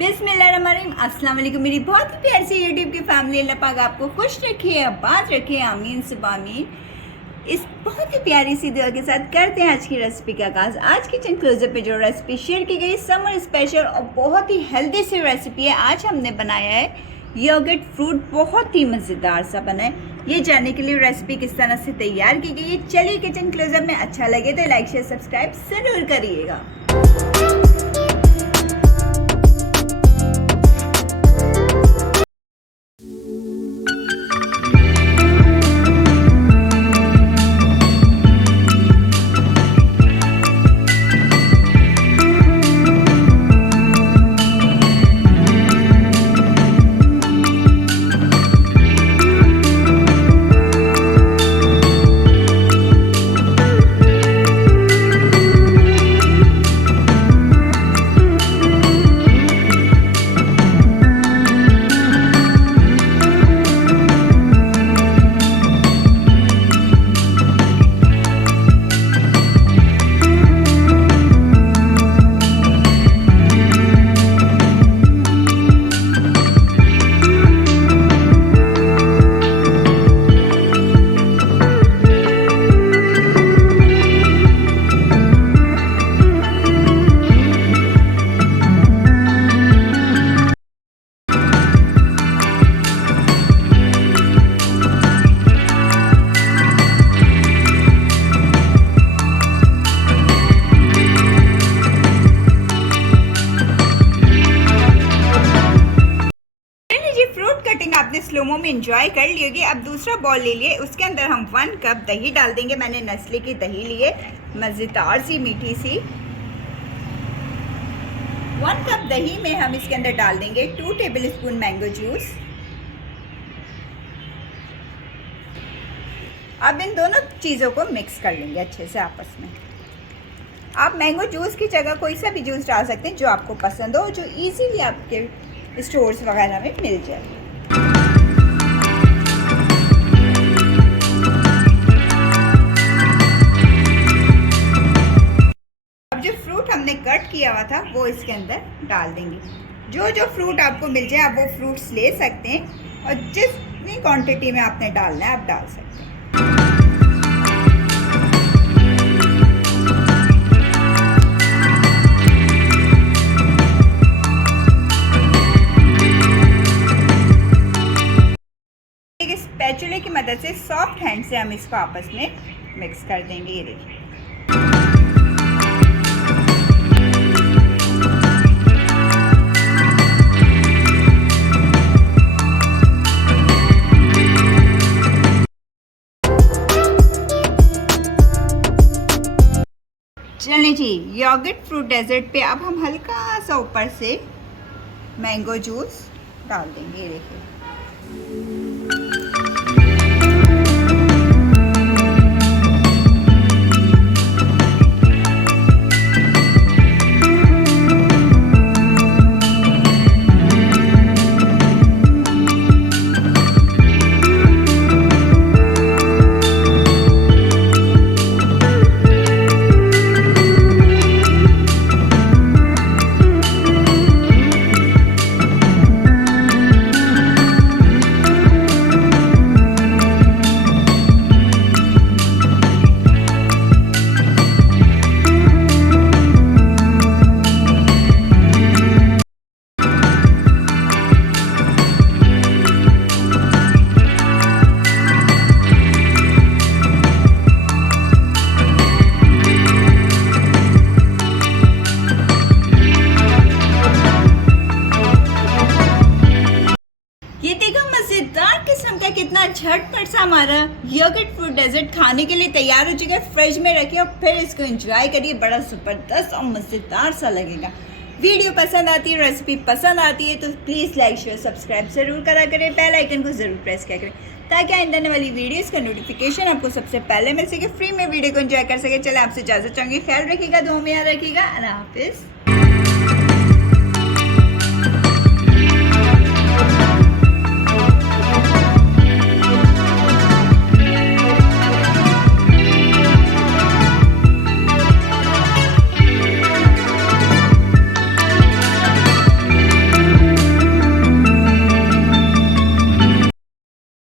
बिस्मिल्लाहिर्रहमानिर्रहीम। अस्सलाम वालेकुम मेरी बहुत ही प्यारी सी यूट्यूब की फैमिली। अल्लाह पाक आपको खुश रखे, आबाद रखे, आमीन सुबह आमीन। इस बहुत ही प्यारी सी दुआ के साथ करते हैं आज की रेसिपी का आगाज़। आज किचन क्लोजअप पे जो रेसिपी शेयर की गई समर स्पेशल और बहुत ही हेल्दी सी रेसिपी है। आज हमने बनाया है योगर्ट फ्रूट, बहुत ही मज़ेदार सा बना है। ये जानने के लिए रेसिपी किस तरह से तैयार की गई है, चलिए किचन क्लोजअप में। अच्छा लगे तो लाइक शेयर सब्सक्राइब ज़रूर करिएगा। आपने स्लोमो में एंजॉय कर ली होगी। अब दूसरा बॉल ले लिए, उसके अंदर हम 1 कप दही डाल देंगे। मैंने नस्ले की दही लिए, मज़ेदार सी मीठी सी। 1 कप दही में हम इसके अंदर डाल देंगे 2 टेबलस्पून मैंगो जूस। अब इन दोनों चीज़ों को मिक्स कर लेंगे अच्छे से आपस में। आप मैंगो जूस की जगह कोई सा भी जूस डाल सकते हैं जो आपको पसंद हो, जो इजीली आपके स्टोर्स वगैरह में मिल जाए। हमने कट किया हुआ था वो इसके अंदर डाल देंगे। जो जो फ्रूट आपको मिल जाए आप वो फ्रूट्स ले सकते हैं, और जितनी क्वांटिटी में आपने डालना है आप डाल सकते हैं। एक स्पैचुले की मदद से सॉफ्ट हैंड से हम इसको आपस में मिक्स कर देंगे। ये देखिए, चलें जी, योगर्ट फ्रूट डेजर्ट पे अब हम हल्का सा ऊपर से मैंगो जूस डाल देंगे। देखिए, मज़ेदार किस्म का कितना झटपट सा हमारा योगर्ट फ्रूट डेजर्ट खाने के लिए तैयार हो चुका है। फ्रिज में रखिए और फिर इसको एंजॉय करिए, बड़ा ज़बरदस्त और मज़ेदार सा लगेगा। वीडियो पसंद आती है, रेसिपी पसंद आती है तो प्लीज़ लाइक शेयर सब्सक्राइब ज़रूर करा करें, बेल आइकन को ज़रूर प्रेस किया करें ताकि आइंदा आने वाली वीडियोस का नोटिफिकेशन आपको सबसे पहले मिल सके, फ्री में वीडियो को एंजॉय कर सके। चले आपसे इजाज़त चाहूँगी, ख्याल रखिएगा, दुआ में याद रखिएगा। अल्लाह हाफिज़।